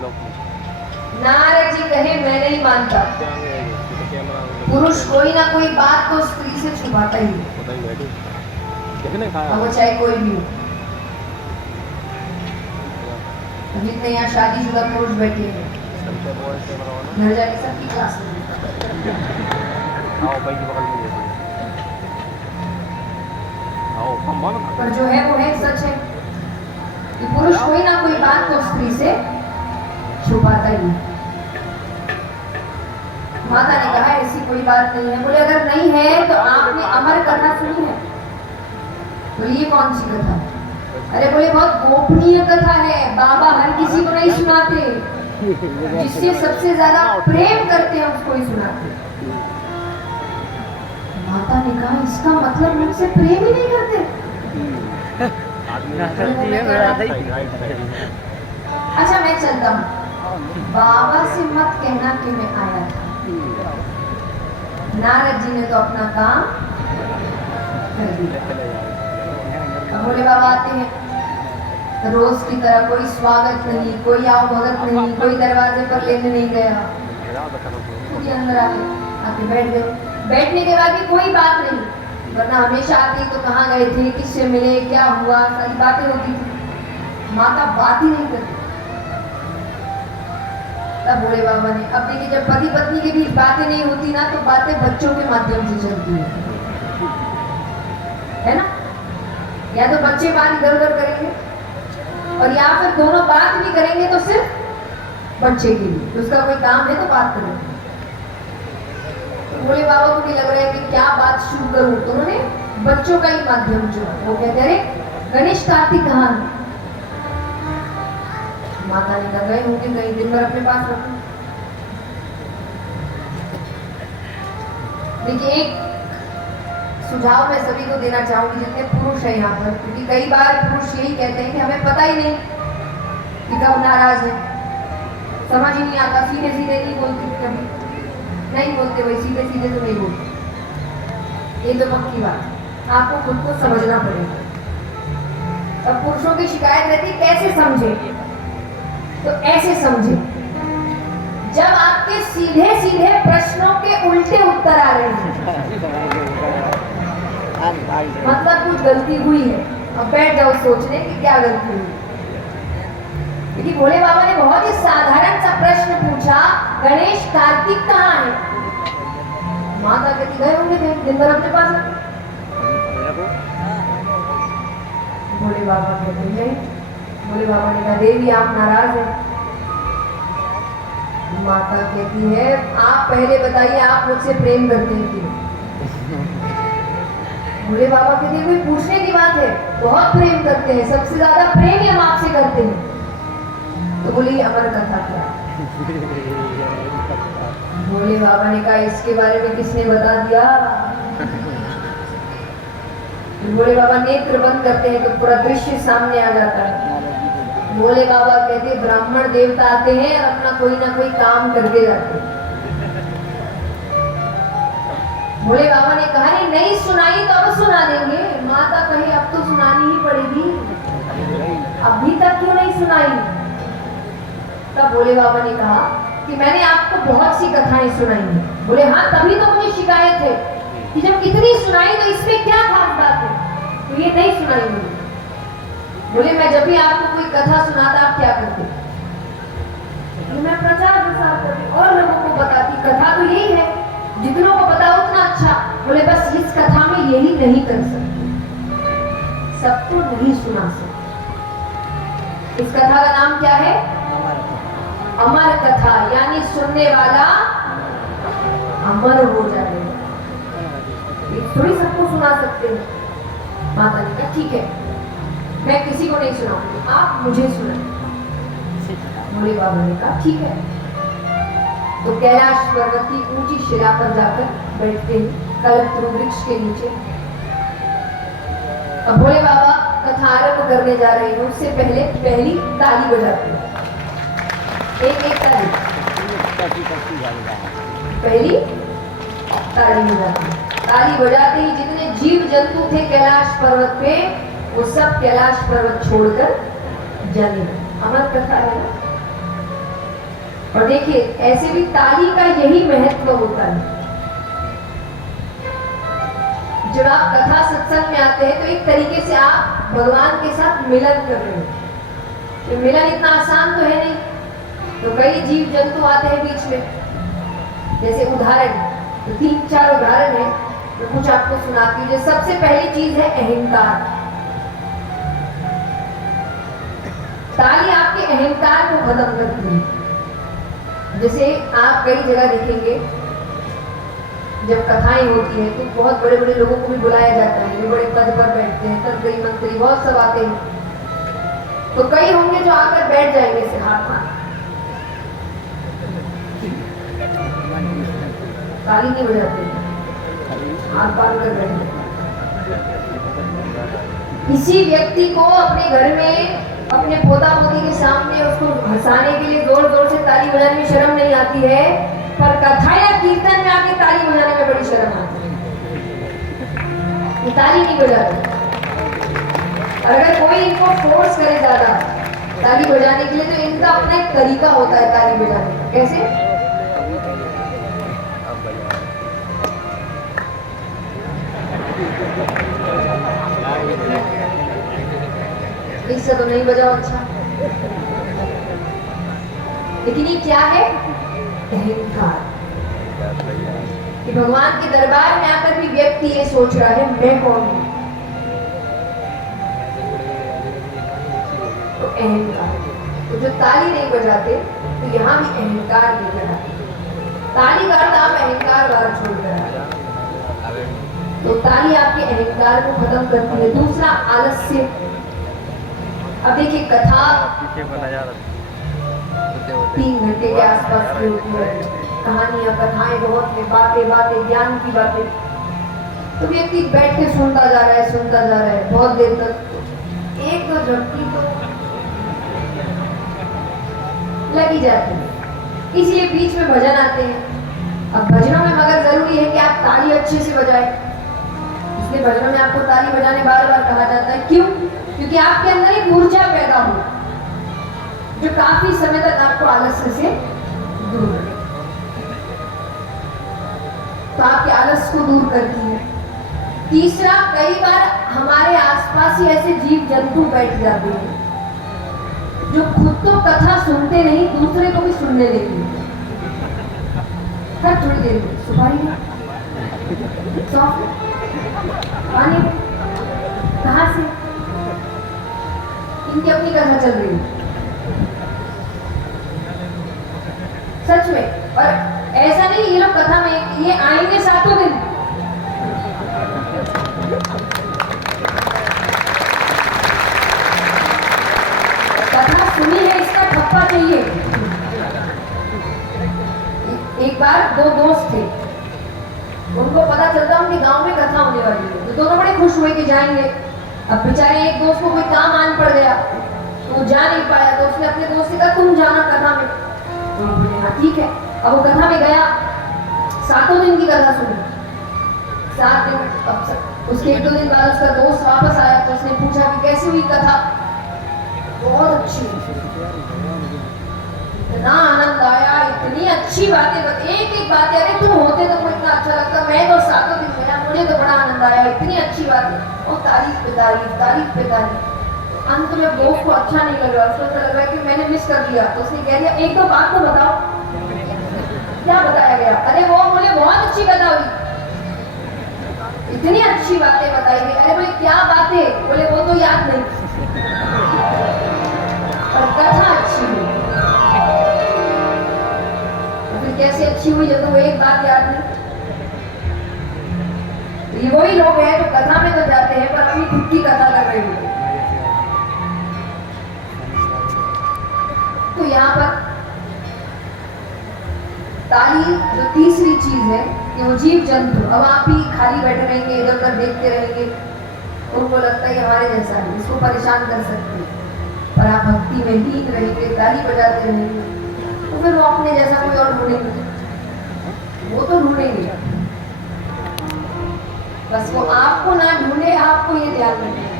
नारद जी कहे मैं नहीं मानता, पुरुष कोई ना कोई बात तो स्त्री से छुपाता ही है, वो चाहे कोई भी हो। जितने यहाँ शादीशुदा पुरुष बैठे हैं घर जाके सबकी क्लास पर जो है वो है सच है कि पुरुष कोई ना कोई बात तो स्त्री से छुपाता ही। माता ने कहा ऐसी कोई बात नहीं है। बोले अगर नहीं है तो आपने अमर कथा सुनी है? बोले ये कौन सी कथा? अरे बोले बहुत गोपनीय कथा है, बाबा हर किसी को नहीं सुनाते, जिससे सबसे ज्यादा प्रेम करते हैं उसको ही सुनाते। माता ने कहा इसका मतलब मुझसे प्रेम ही नहीं करते। अच्छा मैं चलता हूँ, बाबा से मत कहना कि मैं आया था। नारद जी ने तो अपना काम कर दिया। भोले बाबा आते हैं रोज की तरह, कोई स्वागत नहीं, कोई आओ भगत नहीं, कोई दरवाजे पर लेने नहीं गया, खुद ही अंदर आके बैठ गए। बैठने के बाद भी कोई बात नहीं, वरना हमेशा आती तो कहाँ गए थे, किससे मिले, क्या हुआ, सारी बातें होती थी। माता बात ही नहीं करती। तब भोले बाबा ने, अब देखिए जब पति पत्नी के बीच बातें नहीं होती ना तो बातें बच्चों के माध्यम से चलती है ना? या तो बच्चे बात इधर उधर करेंगे और या फिर दोनों बात भी करेंगे तो सिर्फ बच्चे के लिए, उसका कोई काम है तो बात करेंगे। तो भोले बाबा को भी लग रहा है कि क्या बात शुरू करूं, तो उन्होंने बच्चों का ही माध्यम चुना। वो क्या करे, गणेश कार्तिक कहाँ है? माता ने कहा गए होंगे कहीं, दिन भर अपने पास रखो। देखिए एक सुझाव मैं सभी को देना चाहूंगी जितने पुरुष हैं यहाँ पर, क्योंकि कई बार पुरुष यही कहते हैं कि हमें पता ही नहीं कि कब नाराज है, समझ ही नहीं आता, सीधे सीधे नहीं बोलते, कभी नहीं बोलते, वही सीधे सीधे तो नहीं बोलते। ये तो पक्की बात, आपको खुद को समझना पड़ेगा। अब पुरुषों की शिकायत रहती कैसे समझे, तो ऐसे समझे जब आपके सीधे सीधे प्रश्नों के उल्टे उत्तर आ रहे हैं, मतलब कुछ गलती हुई है, अब बैठ जाओ सोचने कि क्या गलती हुई। क्योंकि भोले बाबा ने बहुत ही साधारण सा प्रश्न पूछा, गणेश कार्तिक कहाँ है? माता कहती गए होंगे दिन भर अपने पास। भोले बाबा कहते नहीं। भोले बाबा ने कहा देवी आप नाराज हैं? माता कहती है आप पहले बताइए आप मुझसे प्रेम करते हैं क्यों? भोले बाबा कहते हैं कोई पूछने की बात है, बहुत प्रेम करते हैं, सबसे ज्यादा प्रेम हम आपसे करते हैं। तो बोली अमर कथा क्या? भोले बाबा ने कहा इसके बारे में किसने बता दिया? भोले बाबा नेत्र बंद करते हैं तो पूरा दृश्य सामने आ जाता है। भोले बाबा कहते ब्राह्मण देवता आते हैं और अपना कोई ना कोई काम करके जाते हैं। भोले बाबा ने कहा नहीं सुनाई तो अब सुना देंगे। माता कहे अब तो सुनानी ही पड़ेगी, अभी तक क्यों नहीं सुनाई? तब भोले बाबा ने कहा कि मैंने आपको बहुत सी कथाएं सुनाई हैं। बोले हाँ तभी तो मुझे शिकायत है कि जब इतनी सुनाई तो इसमें क्या खास बात है, तो ये नहीं सुनाई मुझे। बोले मैं जब भी आपको कोई कथा सुनाता आप क्या करते? मैं प्रचार प्रसार करती और लोगों को बताती, कथा तो यही है, जितनों को पता उतना अच्छा। बोले बस इस कथा में यही नहीं कर सकते, सबको नहीं सुना सकते। इस कथा का नाम क्या है? अमर कथा, यानी सुनने वाला अमर हो जाएगा। ये थोड़ी सबको सुना सकते हैं। माता ने कहा ठीक है मैं किसी को नहीं सुनाऊंगी, आप मुझे सुनाएं। भोले बाबा ने कहा ठीक है। तो कैलाश पर्वत की ऊंची शिला पर जाकर बैठते हैं कल्पतरु वृक्ष के नीचे। अब भोले बाबा कथा आरंभ करने जा रहे हैं, उससे पहले पहली ताली बजाते हैं, एक एक ताली, पहली ताली बजाते हैं। ताली बजाते ही जितने जीव जंतु थे कैलाश पर्वत पे वो सब कैलाश पर्वत छोड़कर जाने लगे। अमर कथा है ना। और देखिए ऐसे भी ताली का यही महत्व होता है। जब आप कथा सत्संग में आते हैं तो एक तरीके से आप भगवान के साथ मिलन कर रहे हो। तो मिलन इतना आसान तो है नहीं, तो कई जीव जंतु आते हैं बीच में। जैसे उदाहरण, तो 3-4 उदाहरण है तो कुछ आपको सुनाती हूँ। सबसे पहली चीज है अहंकार। ताली आपके अहंकार को खत्म करती है। जैसे आप कई जगह देखेंगे जब कथाएं होती हैं तो बहुत बड़े बड़े लोगों को भी बुलाया जाता है, बड़े पद पर बैठते हैं, तंत्री मंत्री बहुत सब आते हैं। तो कई होंगे जो आकर बैठ जाएंगे से हाथ मार, ताली नहीं बजाते, हाथ बांध कर बैठे। किसी व्यक्ति को अपने घर में अपने पोता पोती के सामने उसको हंसाने के लिए जोर जोर से ताली बजाने में शर्म नहीं आती है, पर कथा या कीर्तन में आके ताली बजाने में बड़ी शर्म आती है। ये ताली नहीं बजाते। अगर कोई इनको फोर्स करे ज्यादा ताली बजाने के लिए तो इनका अपना एक तरीका होता है ताली बजाने का। कैसे? इससे तो नहीं बजाओ अच्छा, लेकिन ये क्या है? अहंकार। कि भगवान के दरबार में आकर भी व्यक्ति ये सोच रहा है मैं कौन हूं। तो अहंकार। तो जो ताली नहीं बजाते तो यहाँ भी अहंकार लेकर आते। ताली का अर्थ आप अहंकार बाहर छोड़कर आते। तो ताली आपके अहंकार को खत्म करती है। दूसरा आलस्य। अब देखिए कथा 3 घंटे के आसपास की होती है, कहानियां कथाएं बहुत में, बातें बातें ज्ञान की बातें। तो व्यक्ति बैठ के सुनता जा रहा है बहुत देर तक। एक दो झपकी तो लगी जाती है, इसलिए बीच में भजन आते हैं। अब भजनों में मगर जरूरी है कि आप ताली अच्छे से बजाएं, इसलिए भजनों में आपको ताली बजाने बार बार कहा जाता है। क्यों? क्योंकि आपके अंदर एक ऊर्जा पैदा हो जो काफी समय तक आपको आलस्य से दूर रहे। तो आपके आलस को दूर करती है। तीसरा, कई बार हमारे आसपास ही ऐसे जीव जंतु बैठ जाते हैं जो खुद तो कथा सुनते नहीं, दूसरे को भी सुनने देते हैं। हर थोड़ी देर में सुपारी पानी कहां से? इनकी अपनी कथा चल रही है सच में। और ऐसा नहीं ये लोग कथा में ये आएंगे 7 दिन। कथा सुनी है इसका ठप्पा चाहिए। एक बार 2 दोस्त थे, उनको पता चलता उनके गांव में कथा होने वाली है, तो दोनों बड़े खुश हुए कि जाएंगे। अब बेचारे एक दोस्त को कोई काम आन पड़ गया तो वो जा नहीं पाया, तो उसने अपने दोस्त से कहा तुम जाना कथा में। तो बोले हाँ ठीक है। अब वो कथा में गया, 7 दिन की कथा सुनी। 7 दिन, अब उसके 1-2 दिन बाद उसका दोस्त वापस आया तो उसने पूछा कि कैसी हुई कथा? बहुत अच्छी, इतना आनंद आया, इतनी अच्छी बातें, एक बातें, अरे तुम होते तो मुझे इतना अच्छा लगता, मैं तो 7 दिन गया, मुझे तो बड़ा आनंद आया, इतनी अच्छी बातें। और तारीफ पे तारीफ, तारीफ पे तारीफ। अंत में दोस्त को अच्छा नहीं लग रहा, उसको ऐसा लग रहा है कि मैंने मिस कर दिया। तो उसने कह दिया 1-2 बात तो बताओ। क्या बताया गया? अरे वो बोले बहुत अच्छी कथा हुई, इतनी अच्छी बातें बताई गई। अरे भाई क्या बातें? बोले वो तो याद नहीं, पर कथा अच्छी हुई। फिर कैसे अच्छी हुई जब तो वो एक बात याद नहीं? तो ये वही लोग हैं जो कथा में तो जाते हैं पर अपनी खुद की कथा कर रहे होते हैं। तो यहाँ पर ताली जो तीसरी चीज है कि वो जीव जंतु, अब आप ही खाली बैठे रहेंगे, इधर उधर देखते रहेंगे, उनको लगता है हमारे जैसा है, इसको परेशान कर सकते हैं। पर आप भक्ति में लीन रहेंगे, ताली बजाते रहेंगे, तो फिर वो अपने जैसा कोई और ढूंढेंगे, वो तो ढूंढेंगे। बस वो आपको ना ढूंढे, आपको ये ध्यान रखना है।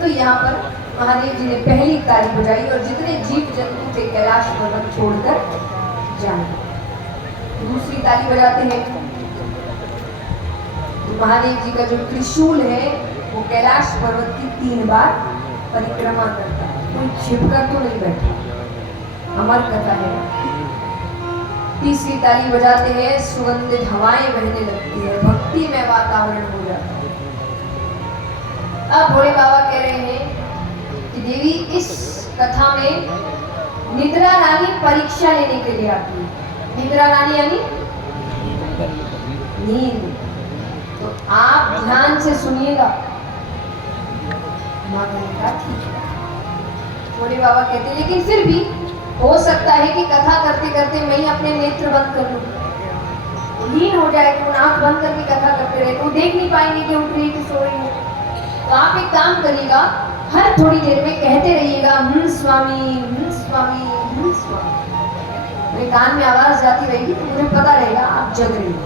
तो यहाँ पर महादेव जी ने पहली ताली बजाई और जितने जीव जंतु थे कैलाश पर्वत छोड़कर जाए। दूसरी ताली बजाते हैं, महादेव जी का जो त्रिशूल है वो कैलाश पर्वत की 3 बार परिक्रमा करता है। कोई छिपकर तो नहीं बैठा, अमर कथा है। तीसरी ताली बजाते हैं, सुगंधित हवाएं बहने लगती है, भक्ति में वातावरण हो जाता है। अब भोले बाबा कह रहे हैं कि देवी इस कथा में निद्रा रानी परीक्षा लेने के लिए आती है। निद्रा रानी यानी नींद। तो आप ध्यान से सुनिएगा। माता ने कहा ठीक है। भोले बाबा कहते लेकिन फिर भी हो सकता है कि कथा करते करते मैं ही अपने नेत्र बंद कर लूं, लीन हो जाए, तो आंख बंद करके कथा करते रहे तो देख नहीं पाएंगे कि उठ रही कि सो रही हो। तो आप एक काम करिएगा, हर थोड़ी देर में कहते रहिएगा स्वामी स्वामी स्वामी। मेरे कान में आवाज जाती रहेगी तो मुझे पता रहेगा आप जग रही हो।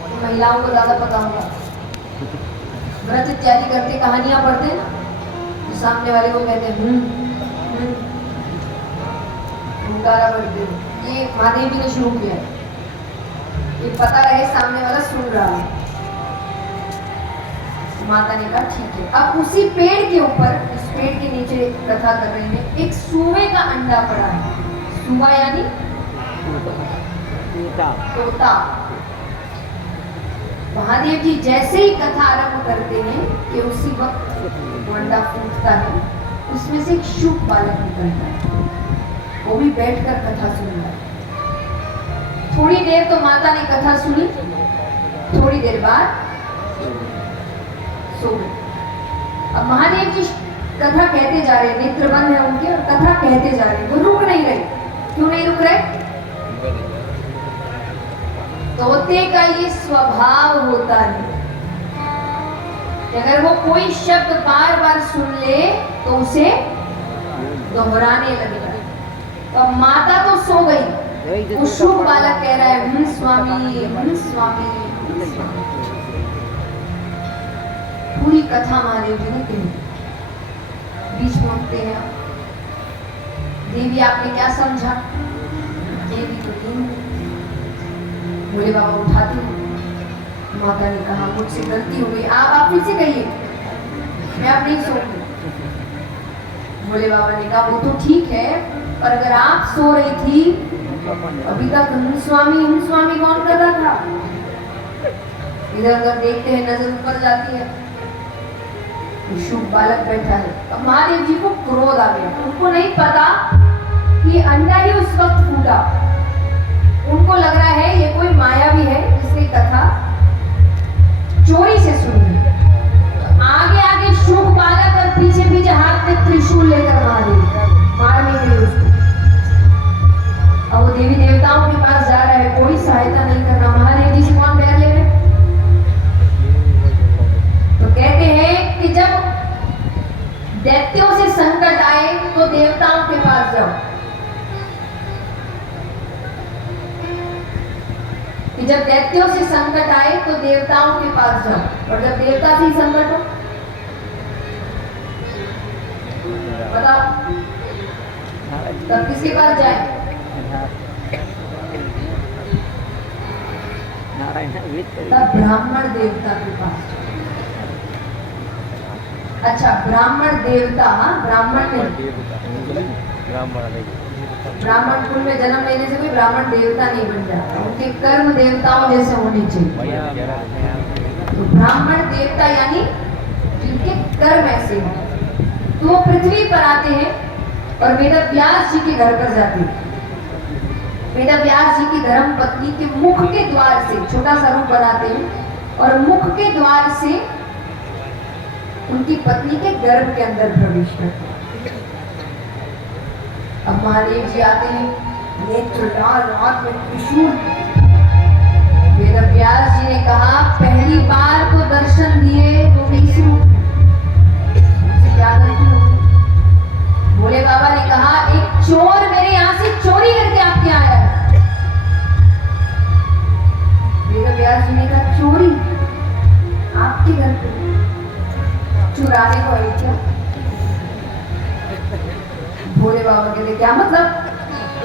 तो महिलाओं को ज्यादा पता होगा, व्रत इत्यादि करते कहानियां पढ़ते ना, तो सामने वाले को कहते हैं ये महादेव जी ने शुरू किया, ये पता रहे सामने वाला सुन रहा है। माता ने कहा ठीक है। अब उसी पेड़ के ऊपर, इस पेड़ के नीचे कथा कर रहे हैं, एक सूवे का अंडा पड़ा है। सूवा यानी तोता। महादेव जी जैसे ही कथा आरंभ करते हैं कि उसी वक्त वो अंडा फूटता है, उसमें से एक शुभ बालक निकलता है, वो भी बैठकर कथा सुन रहा है। थोड़ी देर तो माता ने कथा सुनी, थोड़ी देर बाद सो गए। अब महादेव जी कथा कहते जा रहे, नेत्र बंद है उनके और कथा कहते जा रहे, वो रुक नहीं रहे। क्यों नहीं रुक रहे? तोते का ये स्वभाव होता है कि अगर वो कोई शब्द बार बार सुन ले तो उसे दोहराने लगेगा। तो माता तो सो गई, वो शुभ बालक कह रहा है स्वामी स्वामी। पूरी कथा महादेव जी ने कही। बीच में उठते हैं, देवी आपने क्या समझा? देवी तो नींद। भोले बाबा उठाते हैं। माता ने कहा मुझसे गलती हो गई, आप फिर से कहिए, मैं अब नहीं सोऊंगी। भोले बाबा ने कहा वो तो ठीक है, पर अगर आप सो रही थी अभी तक स्वामी कौन कर रहा था? इधर उधर देखते हैं, नजर ऊपर जाती है, शुभ बालक बैठा है। अब महादेव जी को क्रोध आ गया। उनको नहीं पता कि अंडा ही उस वक्त फूटा। उनको लग रहा है ये कोई माया भी है जिसने कथा चोरी से सुनी। तो आगे आगे शुभ बालक और पीछे पीछे हाथ में त्रिशूल लेकर मारने गई उसको। अब वो देवी देवताओं के पास जा रहा है, कोई सहायता नहीं कर रहा। महादेव जी से कौन बैर ले रहे? तो कहते हैं कि जब दैत्यों से संकट आए तो देवताओं के पास जाओ, कि जब दैत्यों से संकट आए तो देवताओं के पास जाओ, और जब देवता से ही संकट हो बताओ तब किसके पास जाए? तब ब्राह्मण देवता के पास। अच्छा, ब्राह्मण देवता, ब्राह्मण नहीं, ब्राह्मण कुल में जन्म लेने से कोई ब्राह्मण देवता नहीं बन जाता, उनके कर्म देवताओं जैसे होने चाहिए। तो ब्राह्मण देवता यानी जिनके कर्म ऐसे हैं, तो वो पृथ्वी पर आते हैं और वेद व्यास जी के घर पर जाते हैं। वेद व्यास जी की धर्म पत्नी के मुख के द्वार से छोटा सा रूप बनाते हैं और मुख के द्वार से उनकी पत्नी के गर्भ के अंदर प्रवेश करते हैं। अब महादेव जी आते हैं, नेत्र लाल, हाथ में त्रिशूल। वेद व्यास जी ने कहा पहली बार तो दर्शन दिए तो विष्णु क्या गलती हो? भोले बाबा ने कहा एक चोर मेरे यहाँ से चोरी करके आपके आया है। वेद व्यास जी ने कहा चोरी आपके घर पे? चुराने को आई क्या? भोले बाबा कहते क्या मतलब?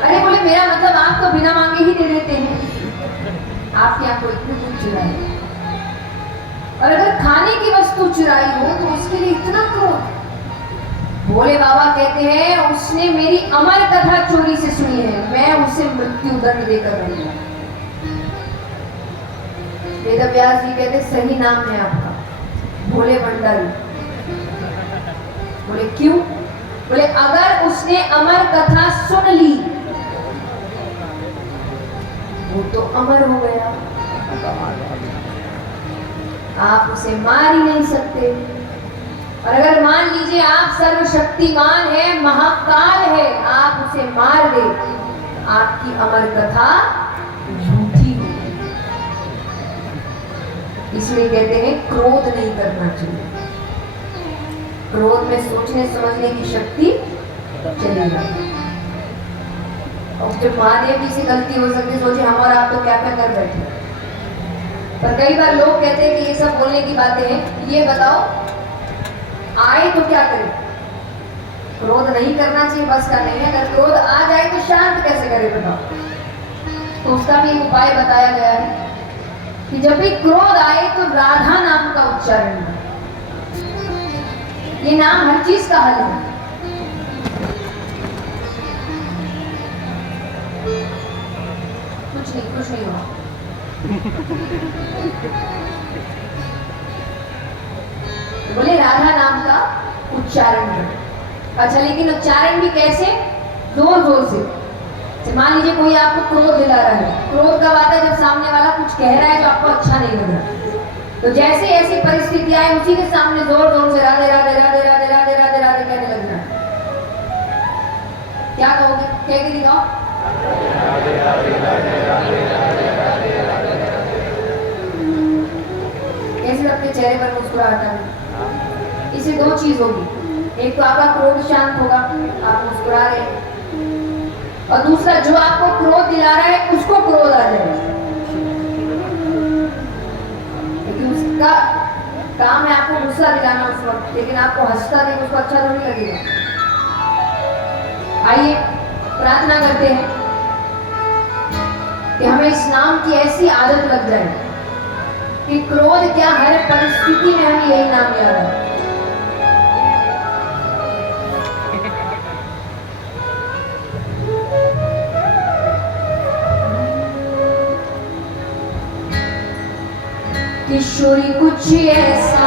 अरे बोले मेरा मतलब आप तो बिना मांगे ही दे देते हैं, आपके यहाँ कोई इतनी कुछ चुराई, और अगर खाने की वस्तु चुराई हो तो उसके लिए इतना क्रोध। भोले बाबा कहते हैं उसने मेरी अमर कथा चोरी से सुनी है, मैं उसे मृत्यु दंड देकर रहूंगा। वेद व्यास जी कहते सही नाम है आपका, भोले भंडारी। बोले क्यों? बोले अगर उसने अमर कथा सुन ली वो तो अमर हो गया, आप उसे मार ही नहीं सकते। और अगर मान लीजिए आप सर्वशक्तिमान है, महाकाल है, आप उसे मार दे, आपकी अमर कथा झूठी हो। इसलिए कहते हैं क्रोध नहीं करना चाहिए, क्रोध में सोचने समझने की शक्ति चली जाती। और जब महादेव जी से गलती हो सकती, सोचे हम और आप तो क्या क्या कर बैठे। पर कई बार लोग कहते हैं कि ये सब बोलने की बातें हैं, ये बताओ आए तो क्या करें? क्रोध नहीं करना चाहिए, बस का नहीं है। अगर क्रोध आ जाए तो शांत कैसे करें बताओ? तो उसका भी एक उपाय बताया गया है कि जब भी क्रोध आए तो राधा नाम का उच्चारण करें। ये नाम हर चीज का हल है। कुछ नहीं हुआ। बोले राधा नाम का उच्चारण करें। अच्छा लेकिन उच्चारण भी कैसे? जोर जोर से। मान लीजिए कोई आपको क्रोध दिला रहा है, क्रोध कब आता है? जब सामने वाला कुछ कह रहा है जो आपको अच्छा नहीं लग रहा। तो जैसे ऐसी परिस्थिति आए उसी के सामने जोर जोर से राधे राधे राधे राधे राधे राधे राधे कहने लगना। क्या कहोगे? कह के दिखाओ। कैसे अपने चेहरे पर मुस्कुराहट आए? इससे दो चीज होगी, एक तो आपका क्रोध शांत होगा, आप मुस्कुरा रहे हैं, और दूसरा जो आपको क्रोध दिला रहा है उसको क्रोध आ जाएगा। क्योंकि उसका काम है आपको गुस्सा दिलाना उस वक्त, लेकिन आपको हंसता देख उसको अच्छा तो नहीं लगेगा। आइए प्रार्थना करते हैं कि हमें इस नाम की ऐसी आदत लग जाए कि क्रोध क्या हर परिस्थिति में हमें यही नाम याद है। किशोरी कुछ ऐसा